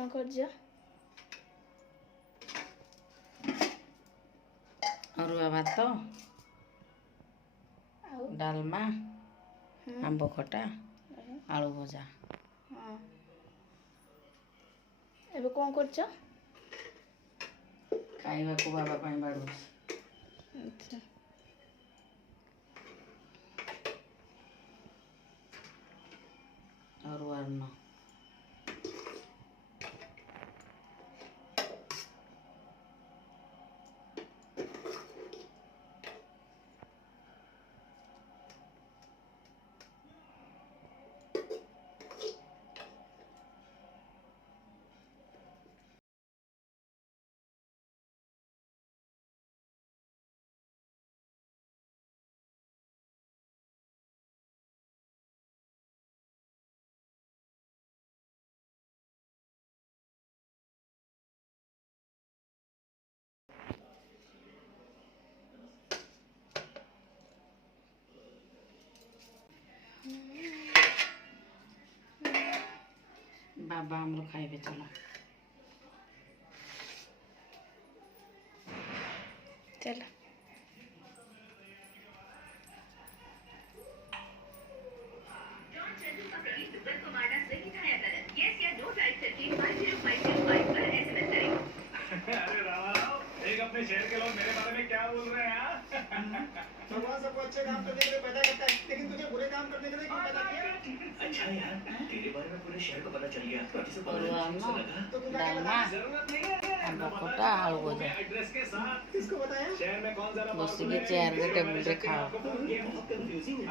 कौन कर जा अरुआ भात डालमा आंब खटा आलू भजा हाँ एबे कौन कर जा खाइबा को बाबा पाई बाड़ू अच्छा अरुआ न बाबा हम लोग खाइबे चलो चल अरे रामा एक अपने शहर के लोग मेरे बारे में क्या बोल रहे हैं यार भगवान सबको अच्छे काम करने के लिए पैदा करता है लेकिन तुझे बुरे काम करने के लिए क्यों पैदा किया अच्छा यार तेरे बारे में पूरे शहर को पता चल गया तो अच्छे से अरुआ न डालमा जरूरत नहीं है आंब खटा आलू भजा एड्रेस के साथ किसको बताया शहर में कौन ज्यादा बस के चेयर रे टेबल रे खाओ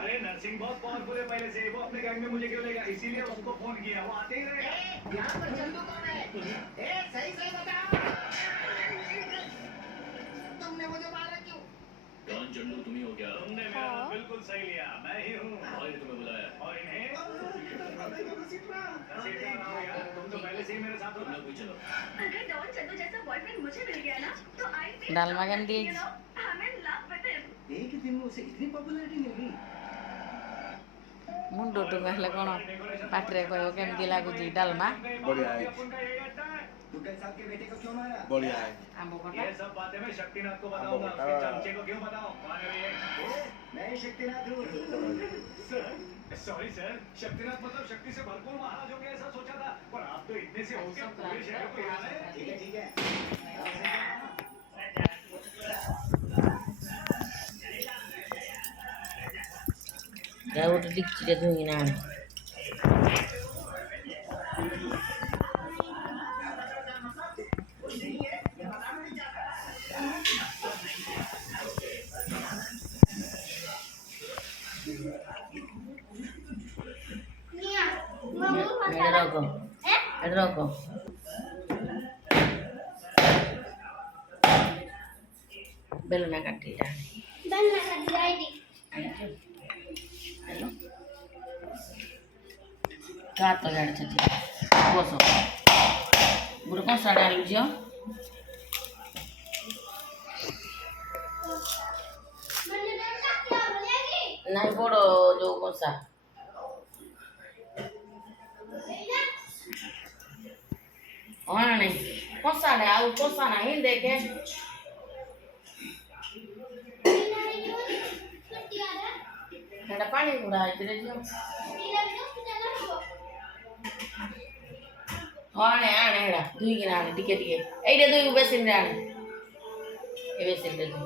अरे नर्सिंग बहुत पावरफुल है पहले से वो अपने गैंग में मुझे क्यों लेगा इसीलिए उसको फोन किया वो आते ही रहेगा यहाँ पर चंदू कौन है सही सही बताओ तुमने मुझे मारा क्यों कौन चंदू तुम ही हो क्या तुमने मेरा नाम बिल्कुल सही लिया मैं ही हूँ और तुम्हें बुलाया और इन्हें घसीटना ना हो यार तुम तो पहले से ही मेरे साथ हो ना कोई चलो अगर डॉन चंदू जैसा बॉयफ्रेंड मुझे मिल गया ना तो I feel Dalma came the I'm in love with him. एक दिन में उसे इतनी पॉपुलैरिटी मिली मुंडो टू कहले कोन पाटरे कहयो केमती लागुची डालमा बढ़िया है तू कल साहब के बेटे को क्यों मारा बढ़िया है आंब खटा ये सब बातें मैं शक्तिनाथ को बताऊंगा उसके चमचे को क्यों बताऊं कौन है ये मैं ही शक्तिनाथ हूँ सर सॉरी सर शक्तिनाथ मतलब शक्ति से भरपूर महाराज होंगे ऐसा सोचा था पर आप तो इतने से होके पूरे शहर को हिला रहे हैं ठीक है क्या वो तो डिक्ची रे धुई ना Roko. Belum nak tidak. Hello. Gato gato tadi. Boso. Buru kau sadar lujo. Naik bodo jo kosa. Orang ni, kosa ni, aku kosa na hindi ke? Ada pani pura itu dia. Orang ni, ada, dua kira ada, dikit. Dia dua besin dia. Besin dia.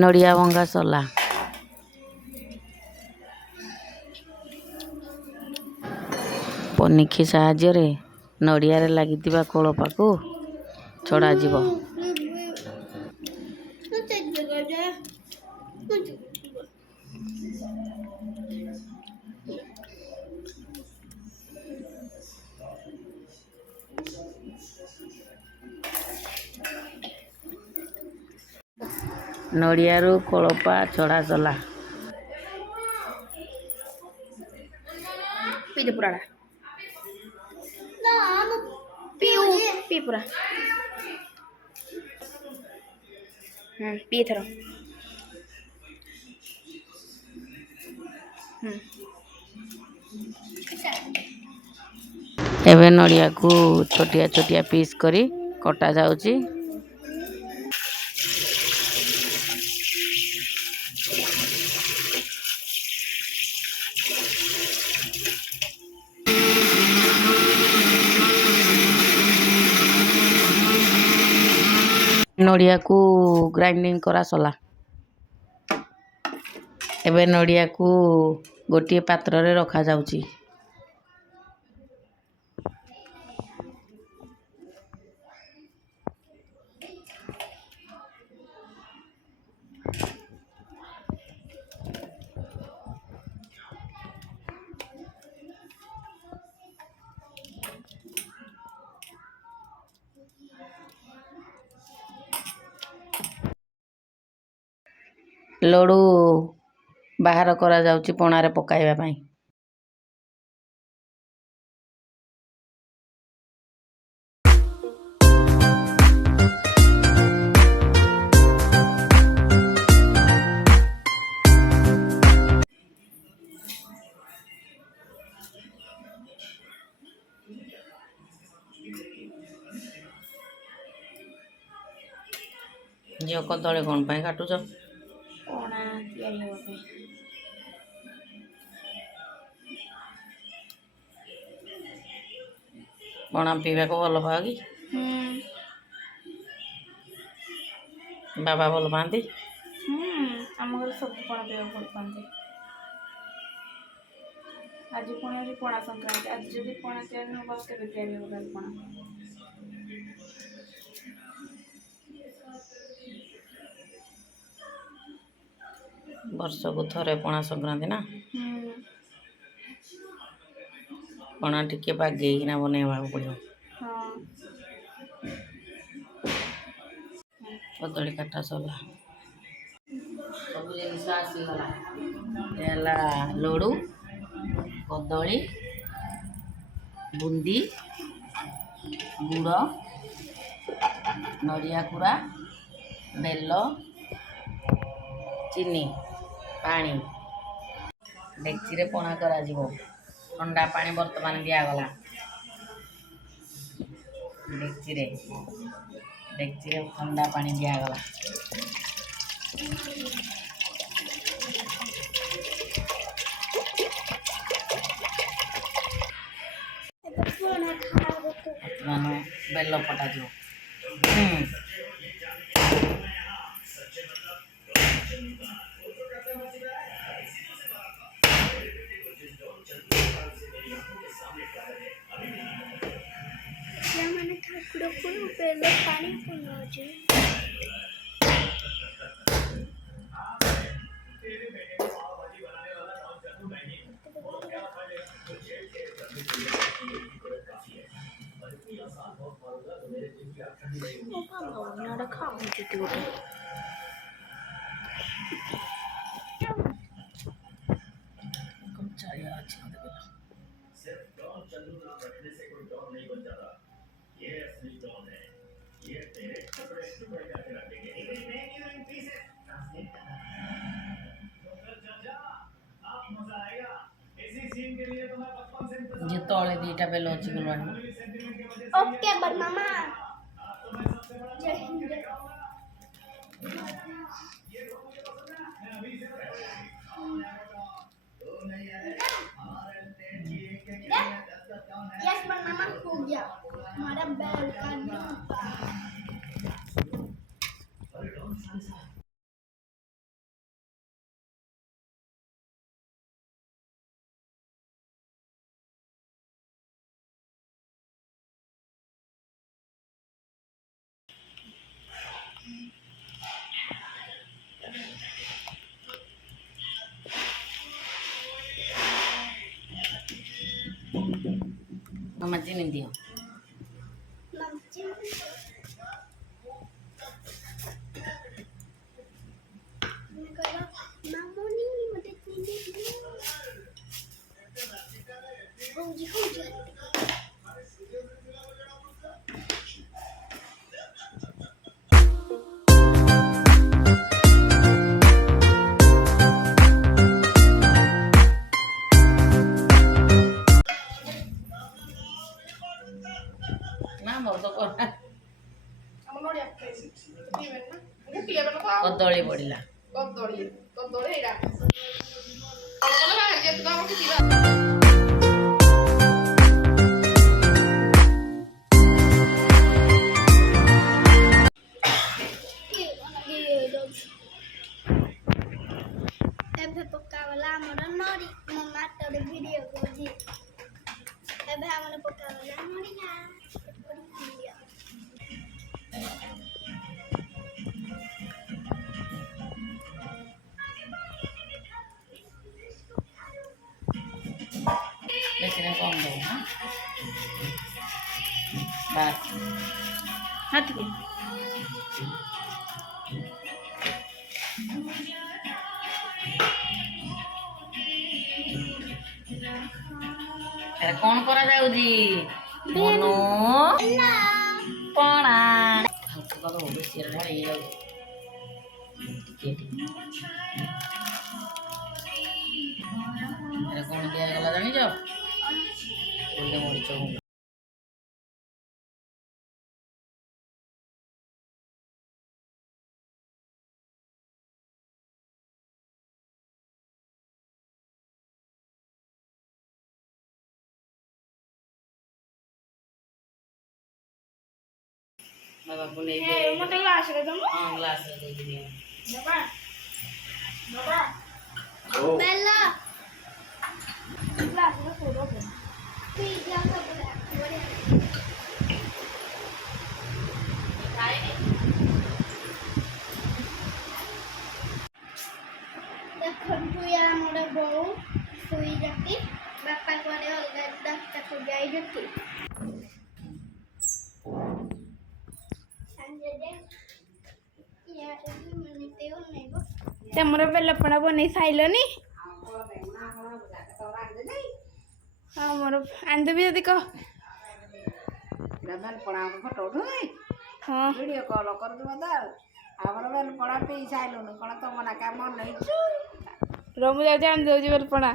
Nodiya wanga sola ପନିକି ସାହାଯ୍ୟରେ ନଡ଼ିଆରେ ଲାଗିଥିବା ଖୋଳପାକୁ ଛଡ଼ାଯିବ। ନଡ଼ିଆରୁ କୋଳପା ଛଡ଼ା ସଲା। ପିଇଦେ ପୁରାଟା। ପିଉ P ପୁରା। ପିଏ ଥର। ଏବେ ନଡ଼ିଆକୁ ଛୋଟିଆ ଛୋଟିଆ ପିସ୍ କରି କଟା ଯାଉଛି। ନଡ଼ିଆକୁ ଗ୍ରାଇଣ୍ଡିଙ୍ଗ କରା ସଲା। ଏବେ ନଡ଼ିଆକୁ ଗୋଟିଏ ପାତ୍ରରେ ରଖାଯାଉଛି। ଲଡ଼ୁ ବାହାର କରାଯାଉଛି ପଣାରେ ପକାଇବା ପାଇଁ। ଝିଅ କଦଳୀ କ'ଣ ପାଇଁ କାଟୁଛ? ପଣା ତିଆରି ହେବା ପାଇଁ। ପଣା ପିଇବାକୁ ଭଲ ପାଅ କି? ବାବା ଭଲ ପାଆନ୍ତି? ଆମ ଘରେ ସବୁ ପଣା ପିଇବାକୁ ଭଲ ପାଆନ୍ତି। ଆଜି ପୁଣି ଆଜି ପଣା ସଂକ୍ରାନ୍ତି। ଆଜି ଯଦି ପଣା ତିଆରି ହେବ ଆଉ କେବେ ତିଆରି ହେବ ତାହେଲେ ପଣା? ବର୍ଷକୁ ଥରେ ପଣା ସଂକ୍ରାନ୍ତି ନା? ପଣା ଟିକେ ବାଗେଇକିନା ବନେଇବାକୁ ପଡ଼ିବ। କଦଳୀ କାଟା ସରିଲା। ସବୁ ଜିନିଷ ଆସିଗଲା। ହେଲା ଲଡ଼ୁ, କଦଳୀ, ବୁନ୍ଦି, ଗୁଡ଼, ନଡ଼ିଆ କୁରା, ବେଲ, ଚିନି, ପାଣି। ଡେକ୍ଚିରେ ପଣା କରାଯିବ। ଥଣ୍ଡା ପାଣି ବର୍ତ୍ତମାନ ଦିଆଗଲା ଡେକ୍ଚିରେ ଥଣ୍ଡା ପାଣି ଦିଆଗଲା। ବର୍ତ୍ତମାନ ବେଲ ପଟାଯିବ। ମାନେ ଠାକୁରକୁ ବେଲ ପାଣି ପିଉଛି। ଯେ ତଳେ ଦିଟା ବେଲ ଅଛି ଗଲାଣି। ओके बट मामा जय हिंद। यस बट मामा हो गया हमारा बैल का न्यूज़। ମାମା ଚିନି ଦିଅ। मम्मा तोर वीडियो को जी अब हमने पकावला मोरिया बेसन कम दो हाँ बस हाथ के ଏଟା କଣ କରାଯାଉଛି ମନୁ ପଣା ବେଶୀ ଢାଳି ହେଇଯାଉଛି ଟିକେ ଟିକେ ଏଟା କଣ ଦିଆଗଲା ଜାଣିଛ ଗୋଲମରିଚ ଗୁଣ୍ଡ ବାବାକୁ ନେଇ मत ग्लास रे तुम ହଁ ଗ୍ଲାସ୍ ଦେଇକି बाबा बाबा बेला ग्लास रे फोड़ो पिज्जा सब बढ़िया देखो तू यार मोरे बहू सुई जति बापा कोरे अलगा दस्ता को जाई जति संजय दे यार भी मनीते हो नहीं गो तमरो बेलपणा बनै साइलनी हां मोर आंदे भी यदि कह बेल पड़ा फोटो उठे हां वीडियो कॉल कर दो दा हमर बेल पड़ा पे साइलो न कोन तो मना का मन नहीं छु रमु जा जान दो जी बेलपणा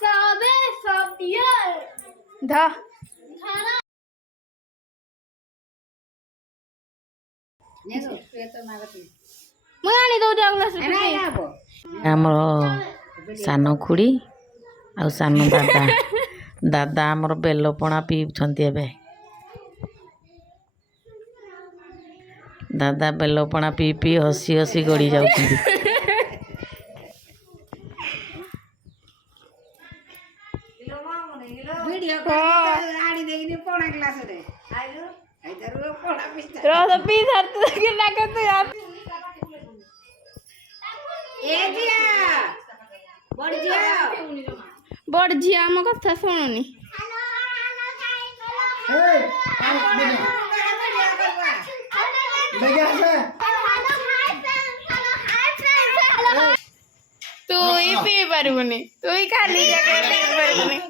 सबे सब दिया धा खाना ने पे तो मागती मुआनी दो जा ग्लास रे नहीं आबो ଆମର ସାନ ଖୁଡ଼ି ଆଉ ସାନ ଦାଦା ଦାଦା ଆମର ବେଲପଣା ପିଉଛନ୍ତି ଏବେ ଦାଦା ବେଲପଣା ପିଇ ପିଇ ହସି ହସି ଗଡ଼ି ଯାଉଛନ୍ତି वीडियो कॉल आड़ी देखनी पड़ा क्लास रे आइलो इधर पड़ा पिस्ता रो तो पी सर तू के लागत तो यार ए जिया बड़ झिया हम कथा सुनुनी तू ही पी पारबुनी तू ही खाली जगह पी पारबुनी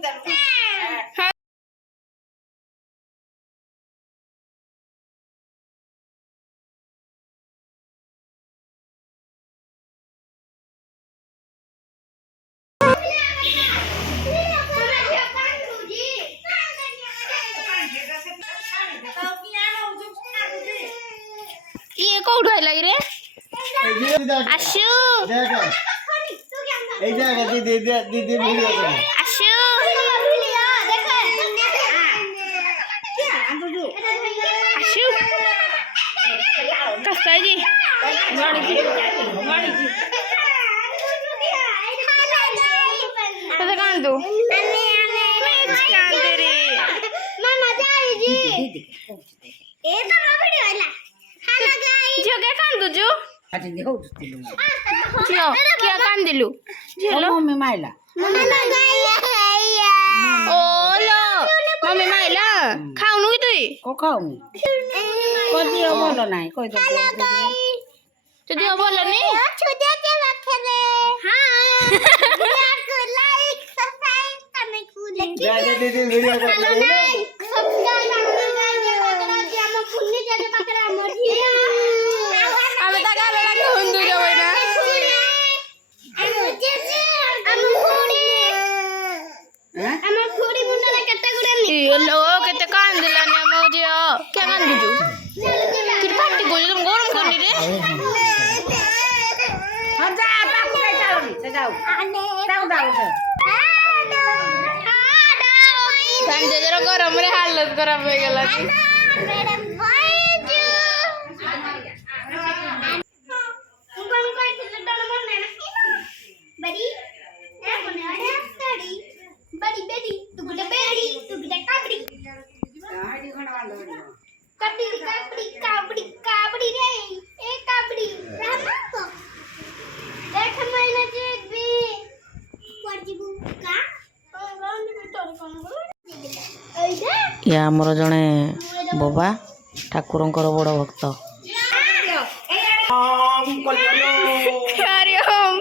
ये कोड है लग रे आशु এই জায়গা দিদি দিদি ভিডিও করে आशु आशु कस्ता जी तो कान दो कान दे रे मामा जाई जी ए तो वीडियो आला खाना जाई जो क्या कान दो जो आज देखो दिलु जो क्या कान दिलु हेलो मम्मी माइला मामा जाई ओ लो मम्मी माइला खाउनु की तुई को खाऊ को दियो बोलो नाही कोई तो तो दियो बोलो नी छुदे के रखे रे हां को लाइक सब्सक्राइब करने को যা যা দিদি ভিডিও করে আমি তা গালে লাগে হুন্দু যাবে না लो केते कान दिलानी हम जे क्या कान दिजु किर पार्टी को तुम गरम करनी रे हम जा पाकू के चलो से जाओ जाओ जाओ कान जे जरा गरम रे हालत खराब हो गेला मैडम ଇଏ ଆମର ଜଣେ ବୋବା ଠାକୁରଙ୍କର ବଡ଼ ଭକ୍ତ। ହରି ଓମ୍।